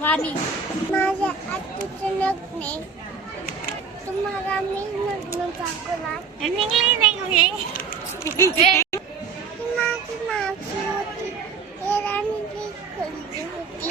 वाणी माझ्या आतूचं लग्न तुम्हाला मी लग्न दाखवला माझी मावशी होती ते राणी खरेदी होती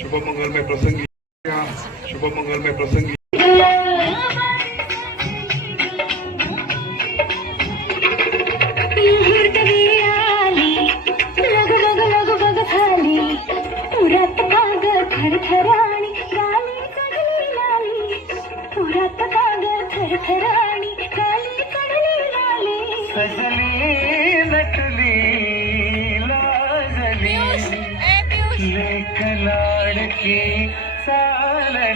शुभमंगलमय प्रसंगी शुभमंगलमय प्रसंगी थरथराणी गाली कडली लाली पुरात कागद थरथराणी गाली कडली लाली सजली नटली लाजली लेख लाडकी चालली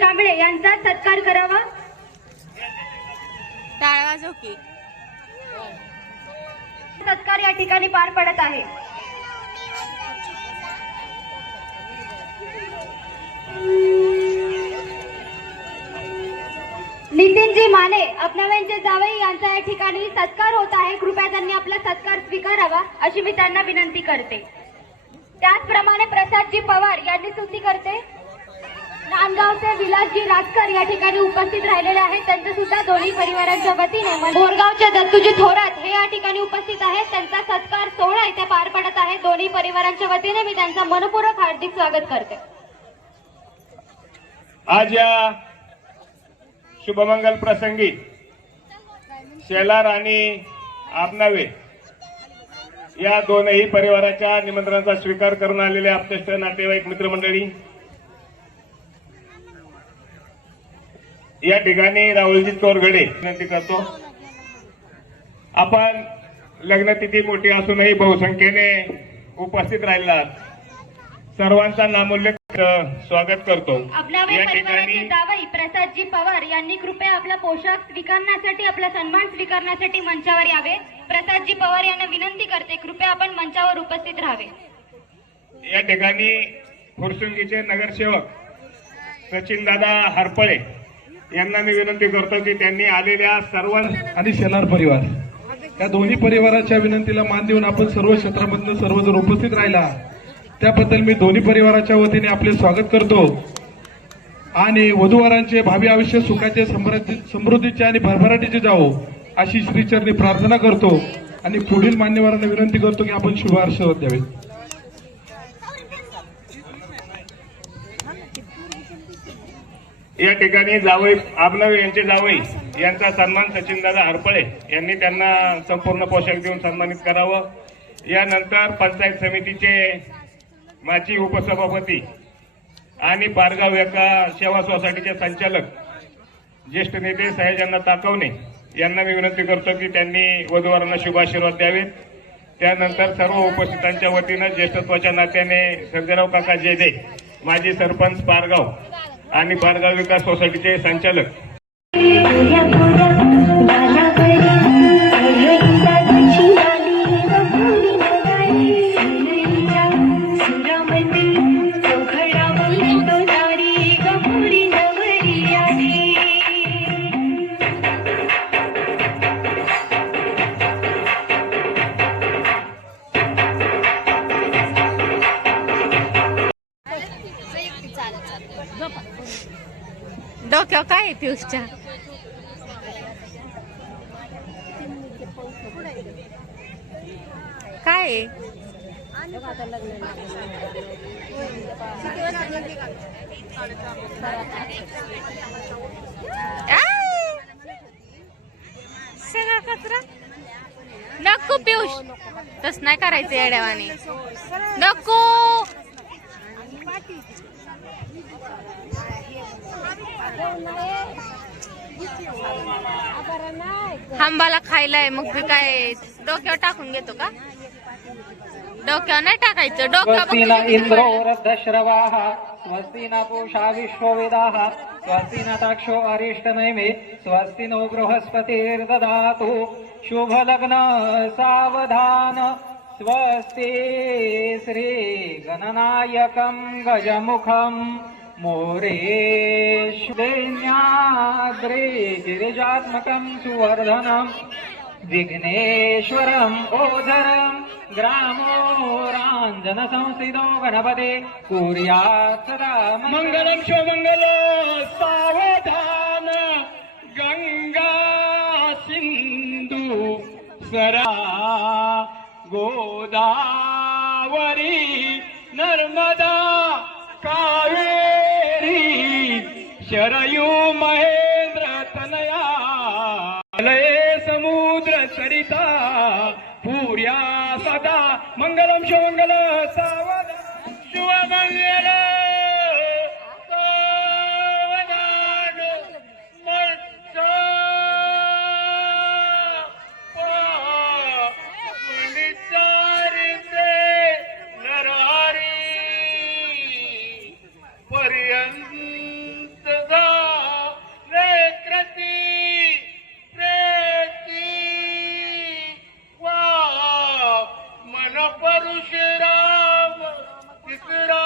कांबळे यांचा सत्कार करावा. टाळ वाजव की. सत्कार या ठिकाणी पार पडत आहे. नितीनजी माने अपनाव्यांचे जावई यांचा या ठिकाणी सत्कार होत आहे. कृपया त्यांनी आपला सत्कार स्वीकारावा अशी मी त्यांना विनंती करते. त्याचप्रमाणे प्रसादजी पवार यांनी स्तुती करते. नांदगावचे विलासजी राजकर या ठिकाणी उपस्थित राहिलेले आहेत. त्यांचे सुद्धा दोन्ही परिवारांच्या वतीने बोरगावच्या दत्तूजी थोरात हे या ठिकाणी उपस्थित आहेत. त्यांचा सत्कार सोहळा इथे पार पडत आहे. दोन्ही परिवारांच्या वतीने मी त्यांचा मनपूर्वक हार्दिक स्वागत करते. आज या शुभमंगल प्रसंगी शेलार आणि आपनावे या दोनही परिवाराच्या निमंत्रणाचा स्वीकार करून आलेले आपत्ष्ट नातेवाईक मित्रमंडळी, या ठिकाणी राहुलजी तोरगडे विनंती करतो. आपण लग्नतिथी मोठी असूनही बहुसंख्येने उपस्थित राहिलात. सर्वांचा नामोल्लेख स्वागत करतो. या ठिकाणी जावई प्रसादजी पवार यांनी कृपया आपला पोशाख स्वीकारण्यासाठी आपला सन्मान स्वीकारण्यासाठी मंचावर यावे. प्रसादजी पवार यांना विनंती करते कृपया आपण मंचावर उपस्थित राहावे. या ठिकाणी फुरसुंगीचे नगरसेवक सचिनदादा हरपळे यांना मी विनंती करतो की त्यांनी आलेल्या सर्व आणि शेलार परिवार या दोन्ही परिवाराच्या विनंतीला मान देऊन आपण सर्व क्षेत्रामधून सर्वजण उपस्थित राहिला त्याबद्दल मी दोन्ही परिवाराच्या वतीने आपले स्वागत करतो आणि वधूवरांचे भावी आयुष्य सुखाचे समृद्धीचे आणि भरभराटीचे जावो अशी श्रीचरणी प्रार्थना करतो आणि पुढील मान्यवरांना विनंती करतो की आपण शुभ आशीर्वाद द्यावे. या ठिकाणी जावई आपनावे यांचे जावई यांचा सन्मान सचिनदादा हरपळे यांनी त्यांना संपूर्ण पोशाख देऊन सन्मानित करावं. यानंतर पंचायत समितीचे माजी उपसभापती आणि पारगाव एका सेवा सोसायटीचे संचालक ज्येष्ठ नेते सयाजांना ताकवणे यांना मी विनंती करतो की त्यांनी वधूवरांना शुभाशीर्वाद द्यावेत. त्यानंतर सर्व उपस्थितांच्या वतीनं ज्येष्ठत्वाच्या नात्याने सर्जेराव काका जेदे माजी सरपंच पारगाव आणि पारगाव विकास सोसायटीचे संचालक डोक्यावर काय आहे पियुषच्या? काय आहे? सगळा कचरा नको पियुष, तस नाही करायचं येड्यावानी. नको आंबाला खायलाय मग काय डोक्यावर टाकून घेतो का? डोक्यावर नाही टाकायचं स्वस्ति न डोक्यावर इंद्रो रद्धश्रवाः स्वस्ति न पूषा विश्ववेदाः स्वस्ति न ताक्षो अरिष्टनेमे स्वस्ति नो बृहस्पतिर्दधातु शुभ लग्न सावधान स्वस्ति श्री गणनायकं गजमुखं मोरेश्वरेण्याग्रे गिरिजात्मकं सुवर्धनम् विघ्नेश्वरम् ओझरम् ग्रामोराञ्जन संस्थितो गणपते कुर्यात् सदा मंगलम शिवमंगल सावधान गंगा सिंधु सरा गोदावरी नर्मदा कावेरी शरयू महेंद्र तनया लय समुद्र सरिता पूर्या सदा मंगलम शिवमंगल सावधान शिवमंगल सावधान मत्सा मुनिचारिते नरहरी पर्यंत झाले क्रती प्रेती वा मन परशुराम तिसरा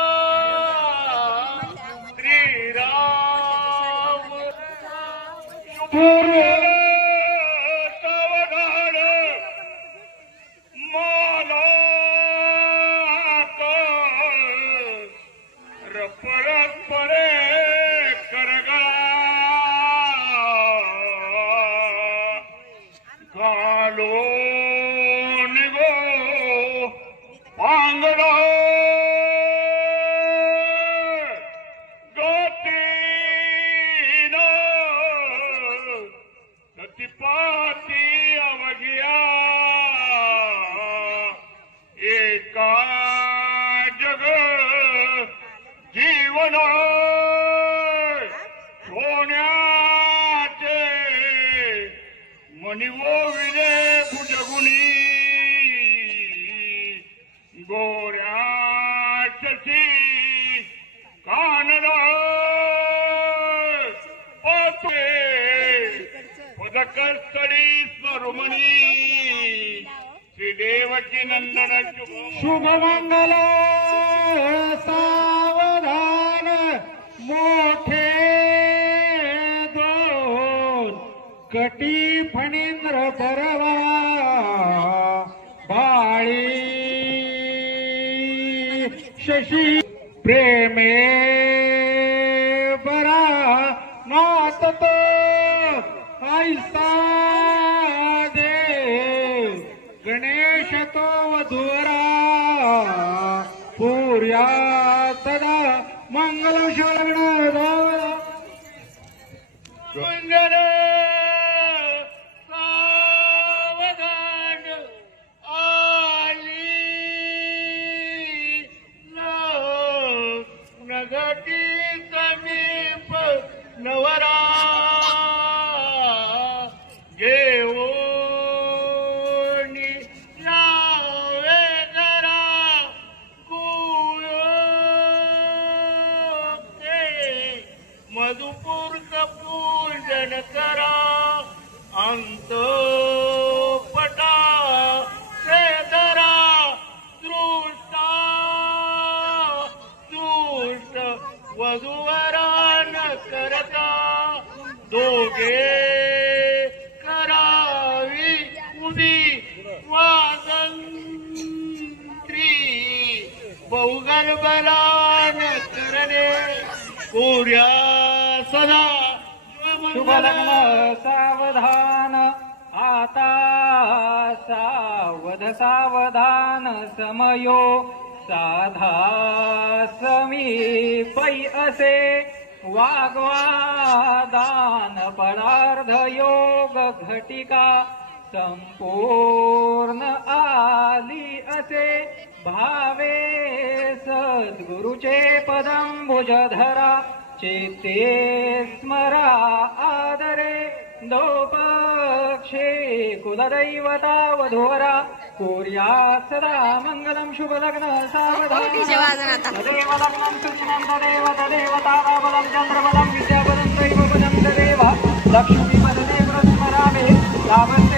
श्रीराम पूर्व सावधान माला परत परे करगळा घालो निगो पांगडा गतीन गतिपाती अवघिया एका जग जीवन सोन्याचे मणिवो विजय भुजगुनी गोऱ्याची कानडा पदकस्थळी स्वरुमणी श्रीदेवकी नंदन शुभ मंगल सावधान मोठे दोन कटी फणींद्र परवा बाळी शशी प्रेमे बरा नातत ऐसा देव गणेश तो वधुवरा पूर्या सदा मंगल शिवलग्न मंगल सावधान आली नगटी समीप नवरा घेऊनी लावे जरा गुळ मधुपूर पूजन करा अंत पटा धरा दृष्टा दुष्ट वधूवरा न करता दोघे करावी उदी वागंत्री बहुगर्भलान करणे कोर्या सदा शुभ लग्न सावधान आता सावध सावधान समयो साधा समीपै असे वाग्वादान पदार्थ योग घटिका संपूर्ण आली असे भावे सद्गुरुचे पदंबुजधरा चित्ते स्मरा आदरे दोपक्षे कुलदैवता वधूवरा कुर्यात् सदा मंगलम शुभ लग्न सावधान डीजे वाजन आता. तदेव लग्नं सुचिनं तदेव तदेव ताराबलं चंद्रबलं विद्याबलं दैवबलं तदेव लक्ष्मीपददेव स्मरामि तावत्